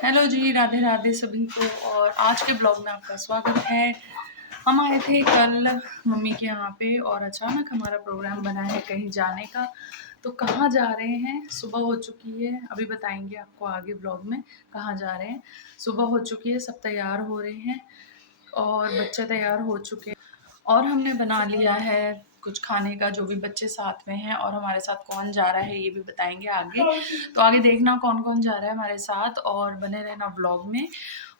Hello जी, राधे राधे सभी को। और आज के ब्लॉग में आपका स्वागत है। हम आए थे कल मम्मी के यहाँ पे और अचानक हमारा प्रोग्राम बना है कहीं जाने का। तो कहाँ जा रहे हैं, सुबह हो चुकी है, अभी बताएंगे आपको आगे ब्लॉग में कहाँ जा रहे हैं। सुबह हो चुकी है, सब तैयार हो रहे हैं और बच्चे तैयार हो चुके हैं और हमने बना लिया है कुछ खाने का, जो भी बच्चे साथ में हैं। और हमारे साथ कौन जा रहा है ये भी बताएंगे आगे। तो आगे देखना कौन कौन जा रहा है हमारे साथ और बने रहना ब्लॉग में।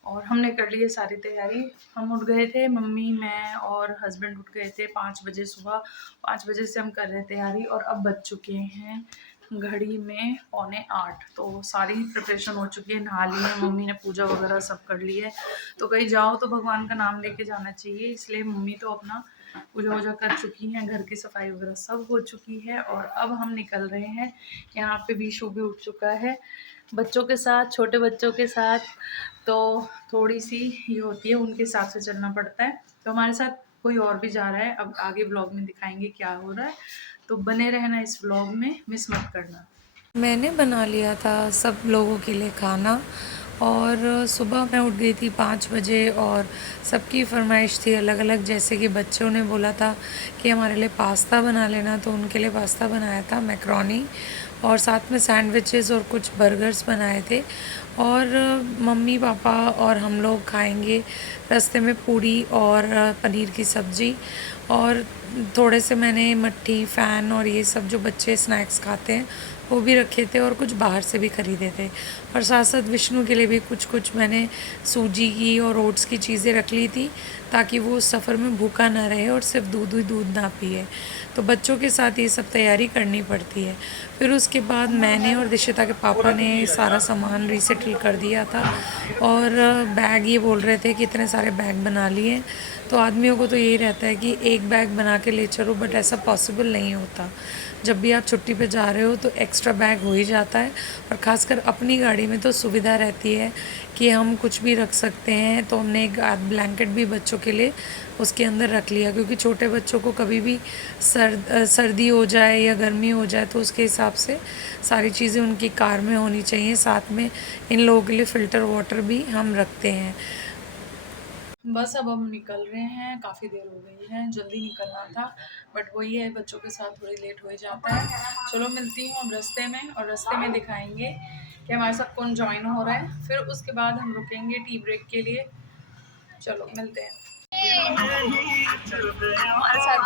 और हमने कर ली है सारी तैयारी। हम उठ गए थे, मम्मी मैं और हस्बैंड उठ गए थे 5 बजे सुबह। 5 बजे से हम कर रहे हैं तैयारी और अब बज चुके हैं घड़ी में 7:45। तो सारी प्रिपरेशन हो चुकी है, नहा ली है मम्मी ने, पूजा वगैरह सब कर ली है। तो कहीं जाओ तो भगवान का नाम लेके जाना चाहिए, इसलिए मम्मी तो अपना पूजा वूजा कर चुकी हैं, घर की सफाई वगैरह सब हो चुकी है। और अब हम निकल रहे हैं। यहाँ पे बीशु भी उठ चुका है बच्चों के साथ, छोटे बच्चों के साथ। तो थोड़ी सी ये होती है, उनके हिसाब से चलना पड़ता है। तो हमारे साथ कोई और भी जा रहा है, अब आगे ब्लॉग में दिखाएंगे क्या हो रहा है। तो बने रहना इस ब्लॉग में, मिस मत करना। मैंने बना लिया था सब लोगों के लिए खाना। और सुबह मैं उठ गई थी 5 बजे और सबकी फरमाइश थी अलग अलग। जैसे कि बच्चों ने बोला था कि हमारे लिए पास्ता बना लेना, तो उनके लिए पास्ता बनाया था, मैक्रोनी, और साथ में सैंडविचेस और कुछ बर्गर्स बनाए थे। और मम्मी पापा और हम लोग खाएंगे रास्ते में पूड़ी और पनीर की सब्ज़ी। और थोड़े से मैंने मट्ठी, फ़ैन और ये सब जो बच्चे स्नैक्स खाते हैं वो भी रखे थे, और कुछ बाहर से भी ख़रीदे थे। और साथ साथ विष्णु के लिए भी कुछ कुछ मैंने सूजी की और ओट्स की चीज़ें रख ली थी, ताकि वो उस सफ़र में भूखा ना रहे और सिर्फ दूध ही दूध ना पिए। तो बच्चों के साथ ये सब तैयारी करनी पड़ती है। फिर उसके बाद मैंने और दिशिता के पापा ने सारा सामान रीसेटल कर दिया था। और बैग ये बोल रहे थे कि इतने सारे बैग बना लिए। तो आदमियों को तो यही रहता है कि एक बैग बना के ले चलो, बट ऐसा पॉसिबल नहीं होता। जब भी आप छुट्टी पे जा रहे हो तो एक्स्ट्रा बैग हो ही जाता है। और ख़ासकर अपनी गाड़ी में तो सुविधा रहती है कि हम कुछ भी रख सकते हैं। तो हमने एक ब्लैंकेट भी बच्चों के लिए उसके अंदर रख लिया, क्योंकि छोटे बच्चों को कभी भी सर्दी हो जाए या गर्मी हो जाए तो उसके हिसाब से सारी चीज़ें उनकी कार में होनी चाहिए। साथ में इन लोगों के लिए फ़िल्टर वाटर भी हम रखते हैं। बस अब हम निकल रहे हैं, काफ़ी देर हो गई है, जल्दी निकलना था बट वही है, बच्चों के साथ थोड़ी लेट हो ही जाता है। चलो मिलती हूँ अब रास्ते में, और रास्ते में दिखाएंगे कि हमारे साथ कौन ज्वाइन हो रहा है। फिर उसके बाद हम रुकेंगे टी ब्रेक के लिए। चलो मिलते हैं। हमारे साथ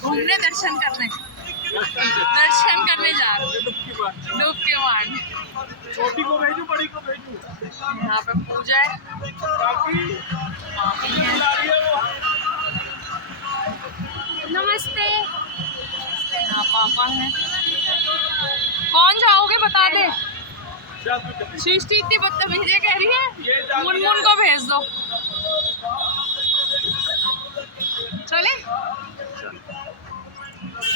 घूमने, दर्शन करने, दर्शन करने जा रहे हैं, डुबकी मारने। छोटी को भेजू, बड़ी को भेजू। यहाँ पे पूजा है, नमस्ते। यहाँ पापा है। कौन जाओगे बता दे। सृष्टि इतनी बदतमीजी कह रही है, मुनमुन को भेज दो। चले।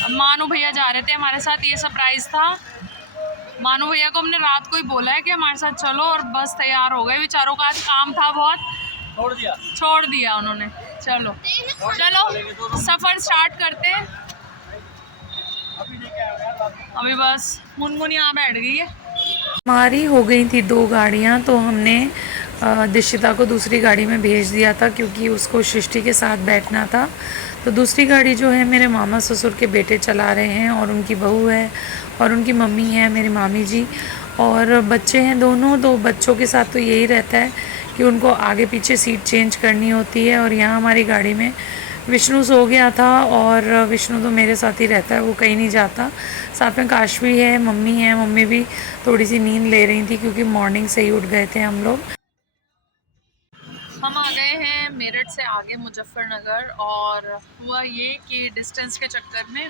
अब मानू भैया जा रहे थे हमारे साथ, ये सरप्राइज था। मानू भैया को हमने रात को ही बोला है कि हमारे साथ चलो, और बस तैयार हो गए। बेचारों का आज काम था बहुत, छोड़ दिया उन्होंने। चलो चलो सफर स्टार्ट करते हैं। अभी बस मुनमुन यहाँ बैठ गई है। हमारी हो गई थी 2 गाड़ियाँ, तो हमने दिशिता को दूसरी गाड़ी में भेज दिया था, क्योंकि उसको सृष्टि के साथ बैठना था। तो दूसरी गाड़ी जो है मेरे मामा ससुर के बेटे चला रहे हैं, और उनकी बहू है और उनकी मम्मी है, मेरी मामी जी, और बच्चे हैं दोनों। तो बच्चों के साथ तो यही रहता है कि उनको आगे पीछे सीट चेंज करनी होती है। और यहाँ हमारी गाड़ी में विष्णु सो गया था, और विष्णु तो मेरे साथ ही रहता है, वो कहीं नहीं जाता। साथ में काशवी है, मम्मी है, मम्मी भी थोड़ी सी नींद ले रही थी क्योंकि मॉर्निंग से ही उठ गए थे हम लोग। हम आ गए हैं मेरठ से आगे मुजफ्फरनगर, और हुआ ये कि डिस्टेंस के चक्कर में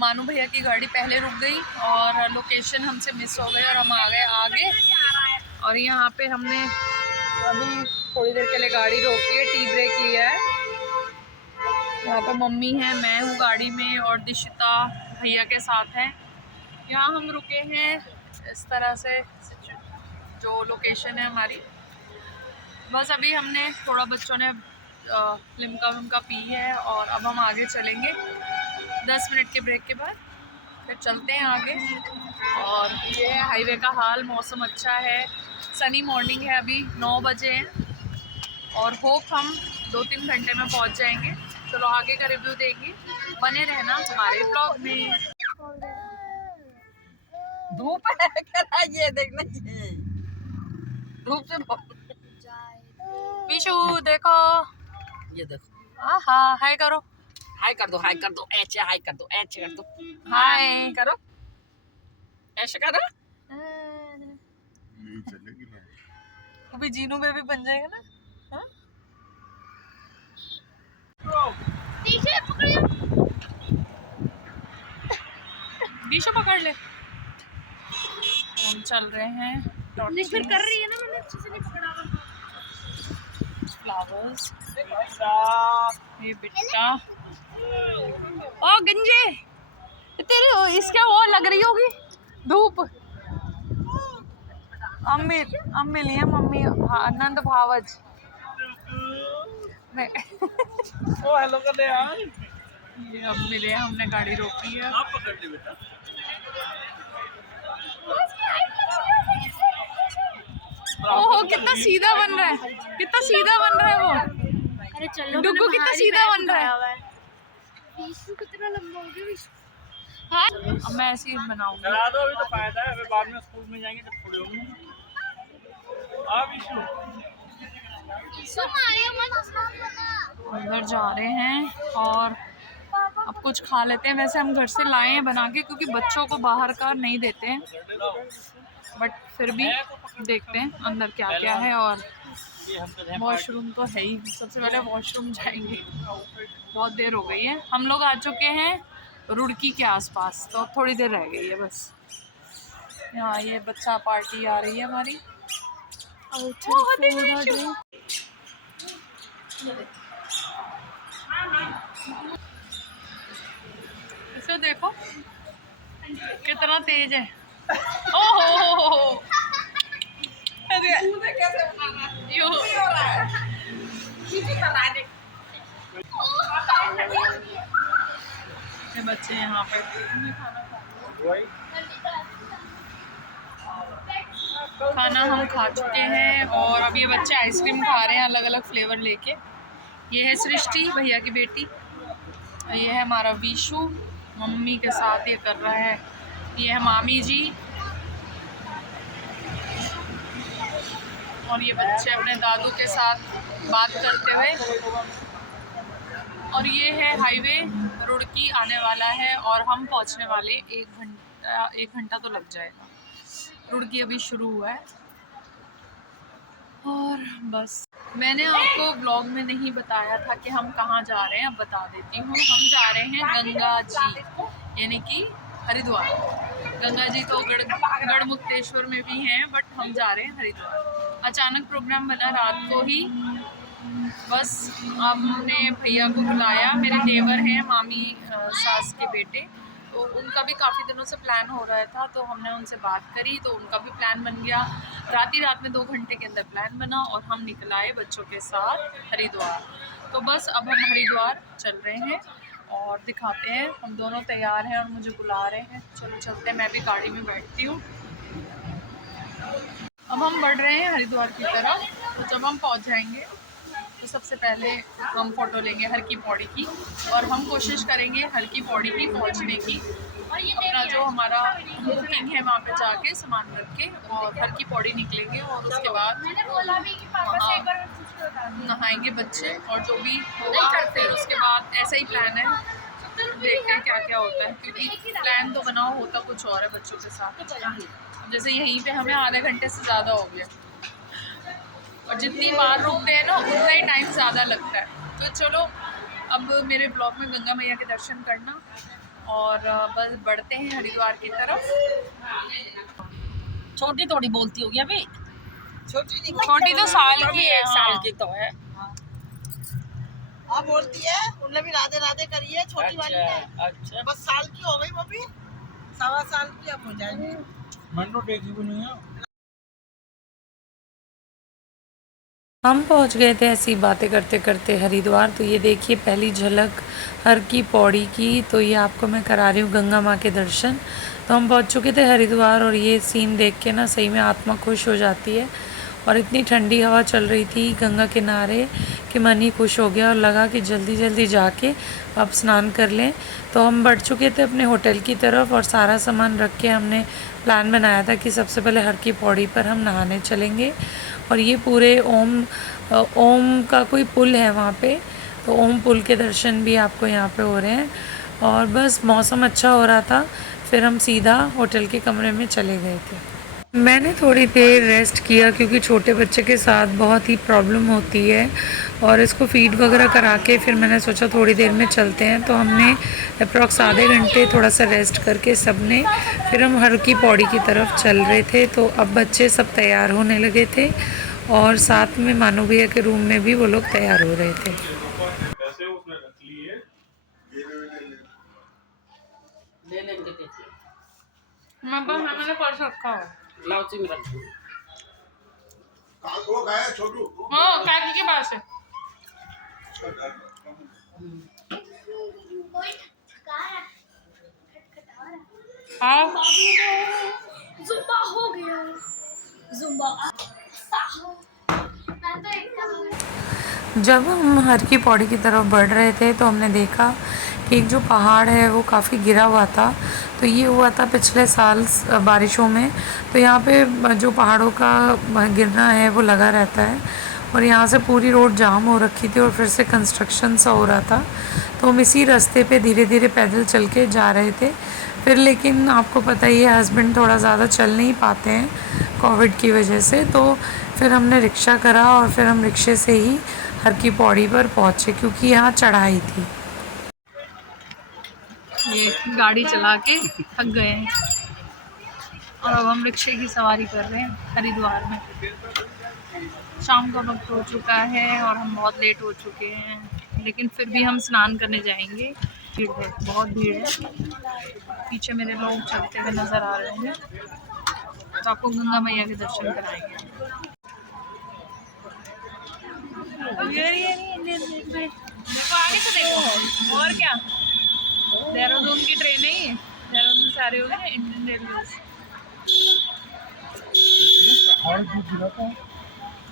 मानू भैया की गाड़ी पहले रुक गई और लोकेशन हमसे मिस हो गई, और हम आ गए आगे। और यहाँ पे हमने अभी थोड़ी देर के लिए गाड़ी रोकी है, टी ब्रेक लिया है। यहाँ पे मम्मी है, मैं हूँ गाड़ी में, और दिशिता भैया के साथ है। यहाँ हम रुके हैं इस तरह से, जो लोकेशन है हमारी। बस अभी हमने थोड़ा, बच्चों ने लिम्का विम्का पी है, और अब हम आगे चलेंगे 10 मिनट के ब्रेक के बाद। फिर चलते हैं आगे। और ये है हाईवे का हाल। मौसम अच्छा है, सनी मॉर्निंग है, अभी 9 बजे हैं और होप हम 2-3 घंटे में पहुंच जाएंगे। चलो आगे का रिव्यू देंगे, बने रहना हमारे ब्लॉग में। धूप है क्या? ये देखना, ये धूप से विशु देखो, ये देखो, आहा हाय करो, हाय कर दो, हाय कर दो, ऐसे हाय कर दो, ऐसे कर दो, हाय करो, ऐसे करो। अभी जीनू बेबी बन जाएगा ना। हाँ? विशु पकड़ ले। हम चल रहे हैं, फिर कर रही है ना, मैंने अच्छे से नहीं पकड़ा। फ्लावर्स, ये बिट्टा, ओ गंजे तेरे इसका वो लग रही होगी धूप। अब मिली है मम्मी आनंद भावज। ओ हेलो कर दे यार। ये अब मिले, हमने गाड़ी रोकी है। आप पकड़ ले बेटा। ओहो कितना सीधा बन रहा है, कितना सीधा बन रहा है वो। अरे चलो, डुग्गू कितना सीधा बन रहा है। विशु कितना लंबा हो गया विशु। अब मैं ऐसे ही बनाऊंगी। करा दो, अभी तो फायदा है, फिर बाद में स्कूल में जाएंगे जब थोड़े होंगे। आ विशु, अंदर जा रहे हैं और अब कुछ खा लेते हैं। वैसे हम घर से लाए हैं बना के, क्योंकि बच्चों को बाहर का नहीं देते हैं, बट फिर भी देखते हैं अंदर क्या क्या है। और ये हम तो वॉशरूम तो है ही, सबसे पहले वॉशरूम जाएंगे। बहुत देर हो गई है, हम लोग आ चुके हैं रुड़की के आसपास, तो थोड़ी देर रह गई है बस। यहाँ ये बच्चा पार्टी आ रही है हमारी। इसे देखो कितना तेज है। ओहो कैसे बनाना यूं। ये बच्चे यहाँ पे खाना हम खा चुके हैं और अब ये बच्चे आइसक्रीम खा रहे हैं अलग अलग फ्लेवर लेके। ये है सृष्टि भैया की बेटी, और ये है हमारा विशु मम्मी के साथ ये कर रहा है। ये है मामी जी, और ये बच्चे अपने दादू के साथ बात करते हुए। और ये है हाईवे, रुड़की आने वाला है और हम पहुंचने वाले 1 घंटा तो लग जाएगा। रुड़की अभी शुरू हुआ है। और बस मैंने आपको ब्लॉग में नहीं बताया था कि हम कहाँ जा रहे हैं, अब बता देती हूँ। हम जा रहे हैं गंगा जी, यानी कि हरिद्वार। गंगा जी तो गढ़मुक्तेश्वर में भी हैं, बट हम जा रहे हैं हरिद्वार। अचानक प्रोग्राम बना रात को ही, बस हमने भैया को बुलाया। मेरे देवर हैं मामी सास के बेटे, तो उनका भी काफ़ी दिनों से प्लान हो रहा था, तो हमने उनसे बात करी तो उनका भी प्लान बन गया। रात में 2 घंटे के अंदर प्लान बना और हम निकल आए बच्चों के साथ हरिद्वार। तो बस अब हम हरिद्वार चल रहे हैं और दिखाते हैं। हम दोनों तैयार हैं और मुझे बुला रहे हैं, चलो चलते हैं। मैं भी गाड़ी में बैठती हूँ। अब हम बढ़ रहे हैं हरिद्वार की तरफ। तो जब हम पहुँच जाएंगे तो सबसे पहले हम फ़ोटो लेंगे हर की पौड़ी की, और हम कोशिश करेंगे हर की पौड़ी की पहुँचने की। अपना जो हमारा बुकिंग है वहाँ पे जाके सामान रख के और हर की पौड़ी निकलेंगे, और उसके बाद नहाएंगे बच्चे और जो भी होगा। फिर उसके बाद ऐसा ही प्लान है, देखते हैं क्या क्या होता है, क्योंकि प्लान तो बनाओ होता कुछ और है बच्चों के साथ। जैसे यहीं पे हमें आधे घंटे से ज़्यादा हो गया, और जितनी बार रुकते हैं ना उतना ही टाइम ज़्यादा लगता है। तो चलो अब मेरे ब्लॉग में गंगा मैया के दर्शन करना, और बस बढ़ते हैं हरिद्वार की तरफ। छोटी थोड़ी बोलती होगी अभी, छोटी तो साल की है, 1 साल की तो है। हाँ बोलती है, उन्हें भी राधे राधे करिए छोटी वाली ने। अच्छा, बस साल की हो गई मम्मी, 1.25 साल की अब हो जाएगी। मैं तो देखी भी नहीं है। हम पहुंच गए थे ऐसी बातें करते करते हरिद्वार। तो ये देखिए पहली झलक हर की पौड़ी की। तो ये आपको मैं करा रही हूँ गंगा माँ के दर्शन। तो हम पहुंच चुके थे हरिद्वार और ये सीन देख के ना सही में आत्मा खुश हो जाती है। और इतनी ठंडी हवा चल रही थी गंगा किनारे कि मन ही खुश हो गया और लगा कि जल्दी जल्दी जाके अब स्नान कर लें। तो हम बढ़ चुके थे अपने होटल की तरफ और सारा सामान रख के हमने प्लान बनाया था कि सबसे पहले हर की पौड़ी पर हम नहाने चलेंगे। और ये पूरे ओम का कोई पुल है वहाँ पे, तो ओम पुल के दर्शन भी आपको यहाँ पे हो रहे हैं। और बस मौसम अच्छा हो रहा था, फिर हम सीधा होटल के कमरे में चले गए थे। मैंने थोड़ी देर रेस्ट किया क्योंकि छोटे बच्चे के साथ बहुत ही प्रॉब्लम होती है और इसको फीड वगैरह करा के फिर मैंने सोचा थोड़ी देर में चलते हैं। तो हमने अप्रॉक्स आधे घंटे थोड़ा सा रेस्ट करके सब ने फिर हम हर की पौड़ी की तरफ चल रहे थे। तो अब बच्चे सब तैयार होने लगे थे और साथ में मानू भैया के रूम में भी वो लोग तैयार हो रहे थे। मैंने पर्स रखा है। लाउची में रख दो। वो गया छोटू। हाँ काकी के पास है। हाँ जुम्बा हो गया। जुम्बा मैं तो एकदम जब हम हर की पौड़ी की तरफ बढ़ रहे थे तो हमने देखा कि एक जो पहाड़ है वो काफ़ी गिरा हुआ था। तो ये हुआ था पिछले साल बारिशों में। तो यहाँ पे जो पहाड़ों का गिरना है वो लगा रहता है और यहाँ से पूरी रोड जाम हो रखी थी और फिर से कंस्ट्रक्शन सा हो रहा था। तो हम इसी रास्ते पे धीरे धीरे पैदल चल के जा रहे थे। फिर लेकिन आपको पता ही है हस्बैंड थोड़ा ज़्यादा चल नहीं पाते हैं कोविड की वजह से। तो फिर हमने रिक्शा करा और फिर हम रिक्शे से ही हर की पौड़ी पर पहुँचे क्योंकि यहाँ चढ़ाई थी। ये गाड़ी चला के थक गए हैं और अब हम रिक्शे की सवारी कर रहे हैं हरिद्वार में। शाम का वक्त हो चुका है और हम बहुत लेट हो चुके हैं, लेकिन फिर भी हम स्नान करने जाएंगे। भीड़ है, बहुत भीड़ है। पीछे मेरे लोग चलते हुए नज़र आ रहे हैं, तो आपको गंगा मैया के दर्शन कराएंगे। देखो आगे से देखो, और क्या देहरादून की ट्रेनें ही देहरादून से आ रही होगी ना, इंडियन रेलवे।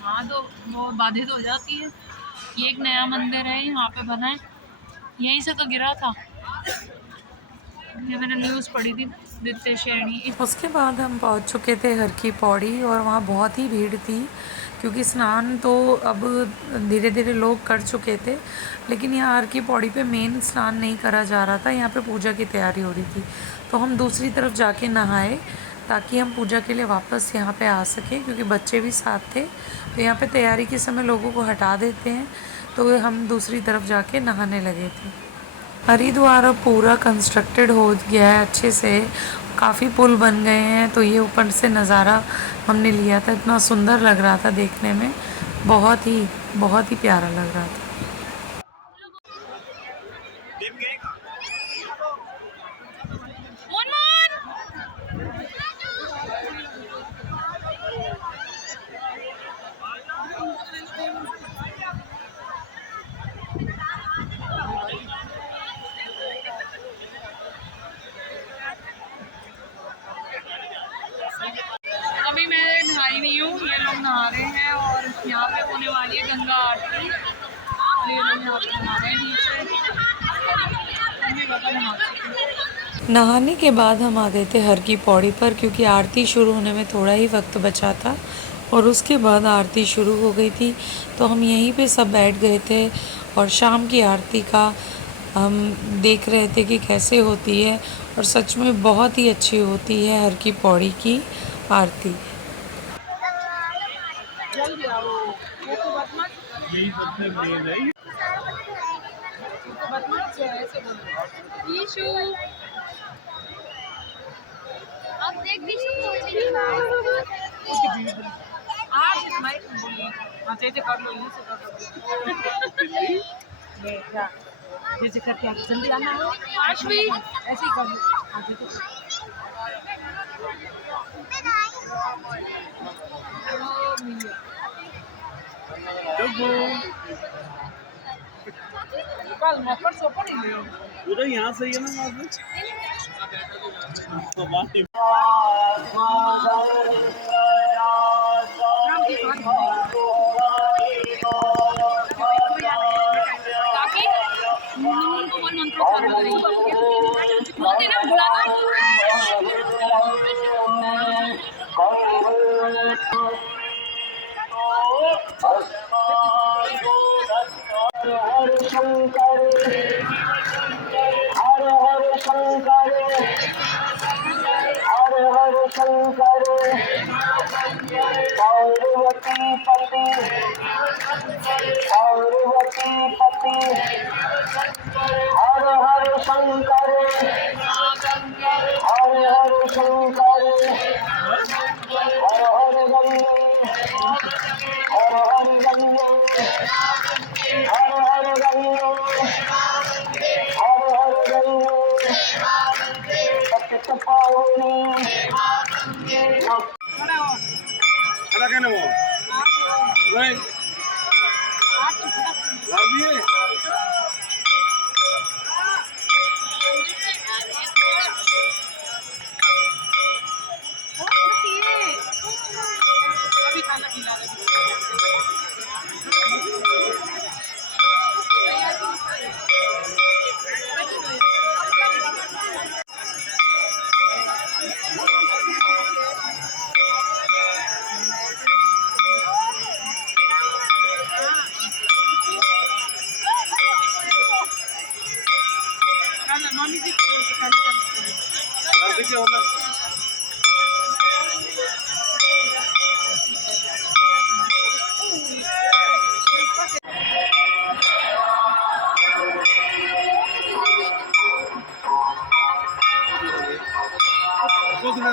हाँ तो वो बाधित हो जाती है। ये एक नया मंदिर है यहाँ पे बना है, यहीं से तो गिरा था। ये मैंने न्यूज़ पढ़ी थी द्वितीय श्रेणी। उसके बाद हम पहुंच चुके थे हर की पौड़ी और वहाँ बहुत ही भीड़ थी क्योंकि स्नान तो अब धीरे धीरे लोग कर चुके थे, लेकिन यहाँ हर की पौड़ी पे मेन स्नान नहीं करा जा रहा था। यहाँ पे पूजा की तैयारी हो रही थी, तो हम दूसरी तरफ जाके नहाए ताकि हम पूजा के लिए वापस यहाँ पे आ सकें क्योंकि बच्चे भी साथ थे। तो यहाँ पे तैयारी के समय लोगों को हटा देते हैं, तो हम दूसरी तरफ जाके नहाने लगे थे। हरिद्वार अब पूरा कंस्ट्रक्टेड हो गया है अच्छे से, काफ़ी पुल बन गए हैं। तो ये ऊपर से नज़ारा हमने लिया था, इतना सुंदर लग रहा था देखने में, बहुत ही प्यारा लग रहा था। अभी मैं नहाई नहीं हूँ, ये लोग नहा रहे हैं और यहाँ पे होने वाली है गंगा आरती। और ये लोग यहाँ पे नहा रहे हैं नीचे। हम भी बाबा नहा चुके हैं। नहाने के बाद हम आ गए थे हर की पौड़ी पर क्योंकि आरती शुरू होने में थोड़ा ही वक्त बचा था और उसके बाद आरती शुरू हो गई थी। तो हम यहीं पे सब बैठ गए थे और शाम की आरती का हम देख रहे थे कि कैसे होती है और सच में बहुत ही अच्छी होती है हर की पौड़ी की आरती। यही सबसे मेन है। ईशु अब देख भी शुरू जैसे करके आप जल्दी आना हो, आशवी ऐसे ही कर लो। उधर यहाँ से ही है ना वहाँ से तो बात ही खड़ा कहने वो भाई लाभ दिए देखिए होना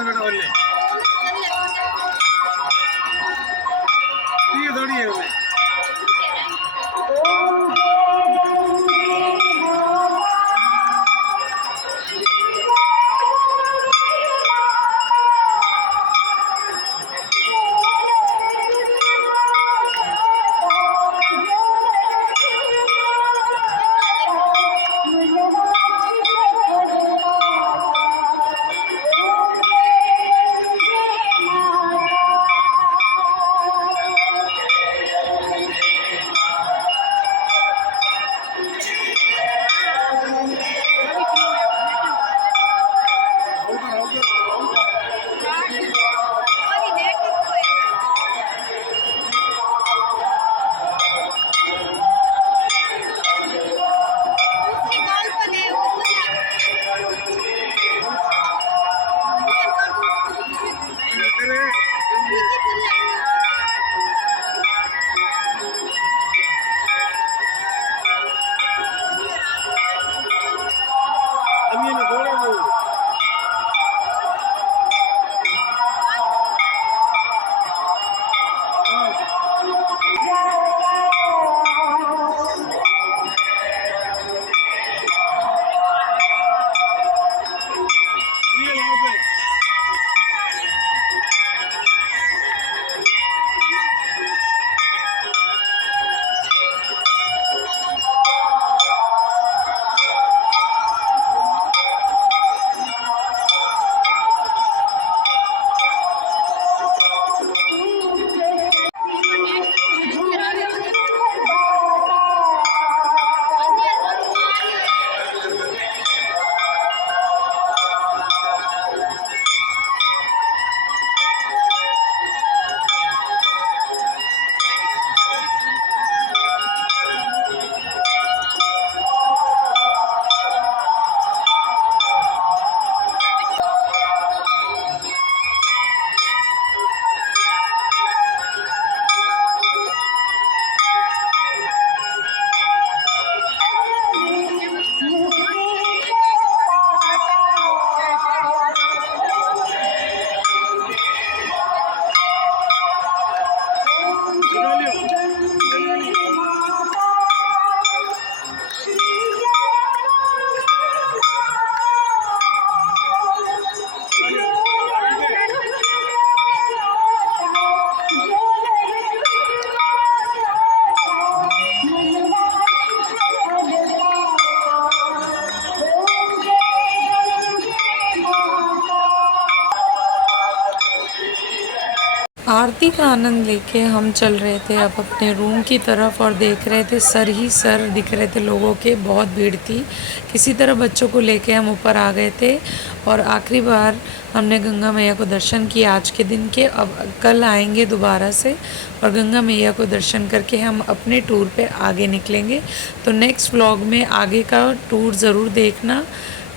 बेटा बोले ठीक है थोड़ी है आरती का आनंद लेके हम चल रहे थे अब अपने रूम की तरफ और देख रहे थे सर ही सर दिख रहे थे लोगों के, बहुत भीड़ थी। किसी तरह बच्चों को लेके हम ऊपर आ गए थे और आखिरी बार हमने गंगा मैया को दर्शन किए आज के दिन के। अब कल आएंगे दोबारा से और गंगा मैया को दर्शन करके हम अपने टूर पे आगे निकलेंगे। तो नेक्स्ट व्लॉग में आगे का टूर ज़रूर देखना।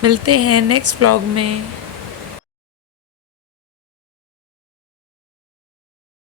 मिलते हैं नेक्स्ट व्लॉग में।